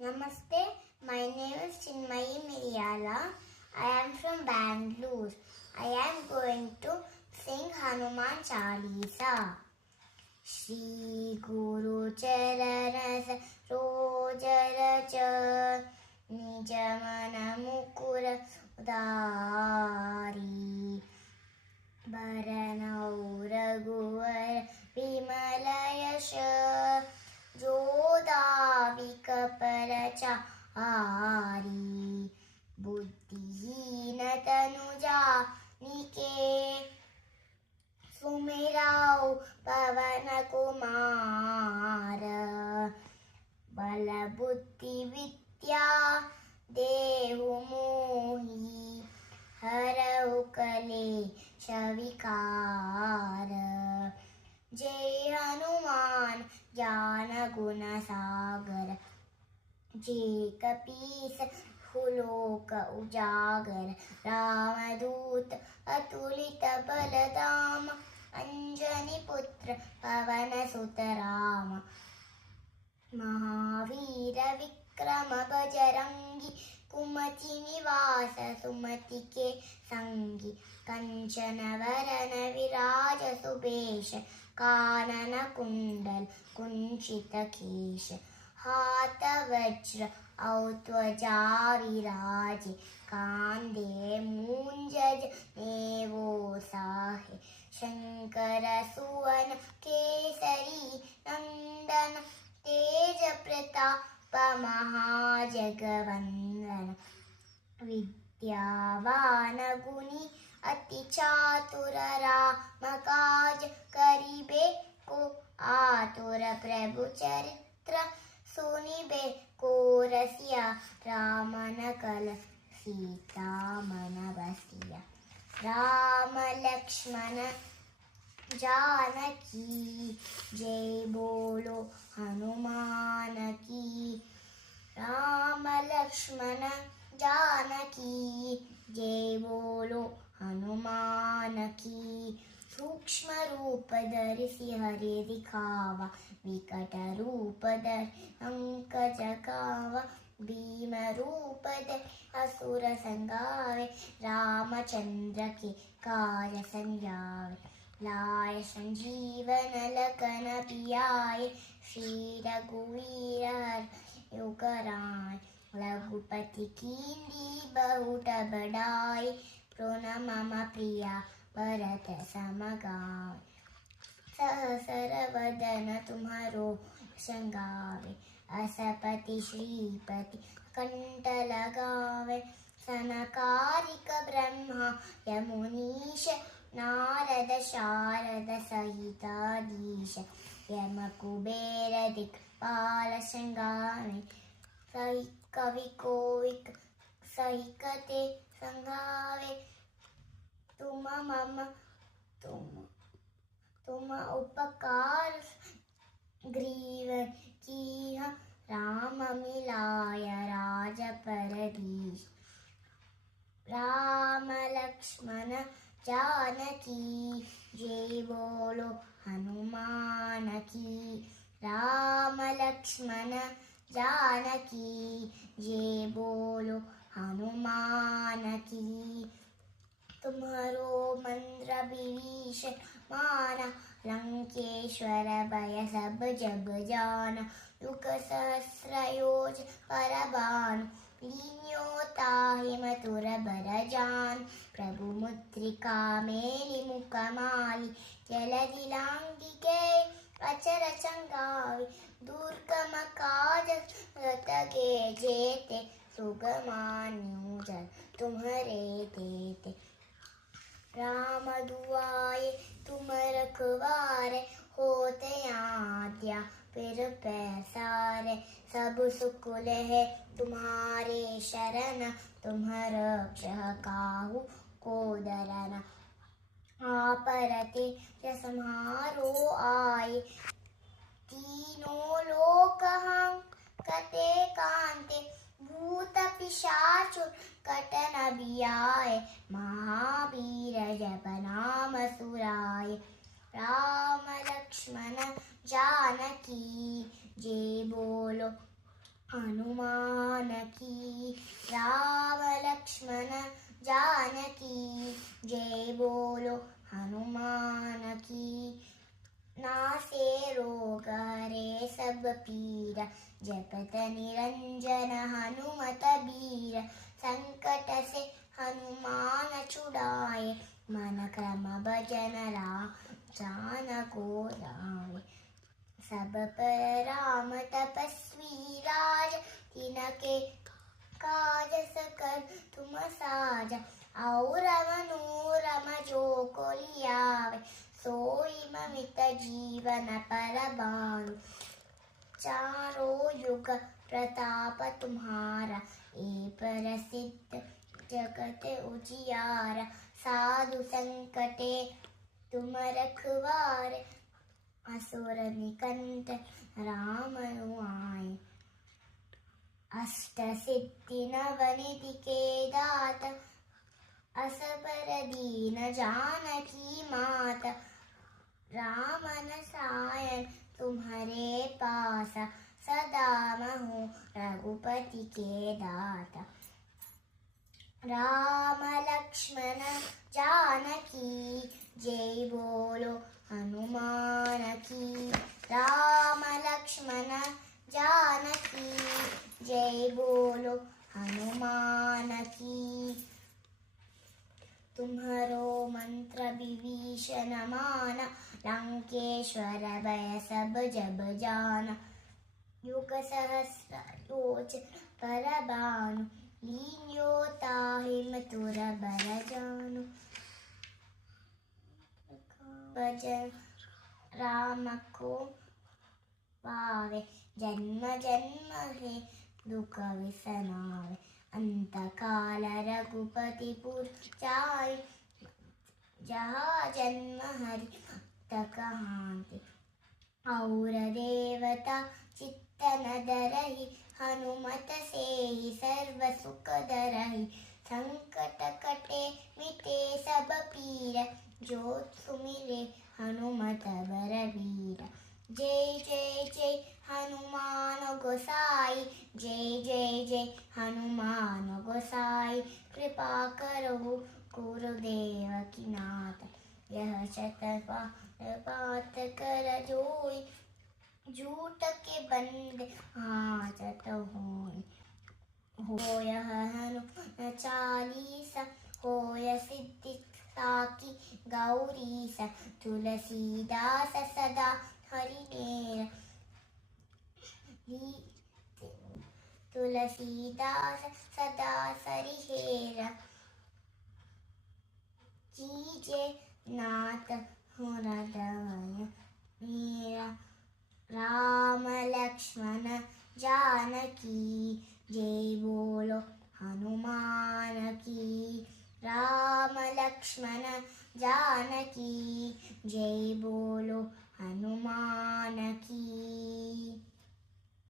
Namaste, my name is Chinmayi Miriyala. I am from Bangalore. I am going to sing Hanuman Chalisa. Shri Guru Charana Saroj Raj Nij Mana Mukura Udari Bharanau Raghuvar Vimala Yasha जोदाविक परचारी बुद्धिहीन तनुजा निके सुमिराओ पवन कुमार बल बुद्धि विद्या देहु मोहि हरहु कलेश विकार जय हनुमान ज्ञान गुण सागर जय कपीस हुलोक उजागर रामदूत अतुलित बलधाम अंजनी पुत्र पवन सुत राम महावीर विक्रम बजरंगी कुमति निवास सुमति के संगी कंचन वरन विराज सुबेश कानन कुंडल कुंचित केश हाथ वज्र औ त्वचा विराजे कांधे मूंजज नेवो साहे शंकर सुवन केसरी नंदन तेज प्रताप महाजगवंदन विद्यावान गुणी अति चातुर राम काज करिबे को आतुर प्रभु चरित्र सुनिबे को रसिया राम नकल सीता मन बसिया राम लक्ष्मण जानकी जय बोलो हनुमान की राम लक्ष्मण जानकी जय बोलो हनुमान की सूक्ष्म रूप धरिसि हरि दिखावा विकट रूप धरि अंक जगावा भीम रूप धरि असुर संगावे रामचंद्र के काज संजावे लाय संजीवन लखन पियाए श्री रघुवीर युगराय रघुपति कीन्ही बहुत बड़ाई प्रणमम प्रिया भरत सम गावे सहसर वदन तुम्हारो श्रृंगावे असपति श्रीपति कंठ लगावे सनकादिक ब्रह्मा यमुनीश नारद शारद सहिताधीश यम कुबेर दिक्पाल श्रृंगावे सहि कवि कोविक सहि कते संगावे तुम उपकार ग्रीव कीह राम मिलाय राज परदीश राम लक्ष्मण जानकी जय बोलो हनुमान की राम लक्ष्मण जानकी जय बोलो हनुमान की तुम्हारो मंत्र विभीषण माना लंकेश्वर भय सब जग जाना युग सहस्र योज परबान लीन्यो ताहि मधुर बर जान प्रभु मुद्रिका मेलि मुख माली जलधि लांघिके अचर चंगावी दुर्गम काज गे जेते सुगमान्युजन तुम्हारे देते राम दुआए तुम रखवारे होते आज्ञा फिर पैसारे सब सुख है तुम्हारे शरण तुम रक्षः काहू को डरना आप रते समारो आए तीनों लोक हम कते कांते भूत पिशाच कटन बियाए महावीर जप नाम सुराय राम लक्ष्मण जानकी जय बोलो हनुमान की। राम लक्ष्मण जानकी जय बोलो हनुमान की। नासे रोग हरे सब पीरा जपत निरंजन हनुमत बीर। संकट से हनुमान छुड़ाए मन क्रम भजन राम को लाए। सब पर राम तपस्वी राज तिनके काज सकल तुम साजा। और मनोरम जो को लियावे सोई ममित जीवन पर भानु। चारों युग प्रताप तुम्हारा ए प्रसिद्ध जगत उजियारा। साधु संकटे तुम रखवारे असुर निकंठ राम आए। अष्ट सिद्धि नवनिधि के दाता असबर दीन जानकी माता। राम रसायन तुम्हारे पासा सदा महु रघुपति के दाता। राम लक्ष्मण जानकी जय बोलो हनुमान की। राम लक्ष्मण जानकी जय बोलो हनुमान की। तुम्हारो मंत्र विभीषण माना लंकेश्वर भय सब जब जाना। युग सहस्र लोचन पर भानु लीन्यो ताहि मधुर बर जानु। भजन राम को पावे जन्म जन्म है दुख विसनावे। अंत काल रघुपति पुर जाय जहाँ जन्म हरि भक्त कहाते। और देवता चित्त न धरहि हनुमत से ही सर्व सुख धरहि। संकट कटे मिटे सब पीर जो सुमिरे हनुमत बलवीर। जय जय जय हनुमान गोसाई जय जय जय हनुमान गोसाई। कृपा करो गुरुदेव की नाथ यह शतपाठ कर जोई। झूठ के बंदे हाजत होय। हो यह हनुमान चालीसा होय सिद्धि साकी गौरीसा। तुलसीदास सदा हरिनेर तुलसीदास सदा सरिहेर। कीजे नाथ हृदय मेरा। राम लक्ष्मण जानकी जय बोलो हनुमान की। राम लक्ष्मण जानकी जय बोलो हनुमान की।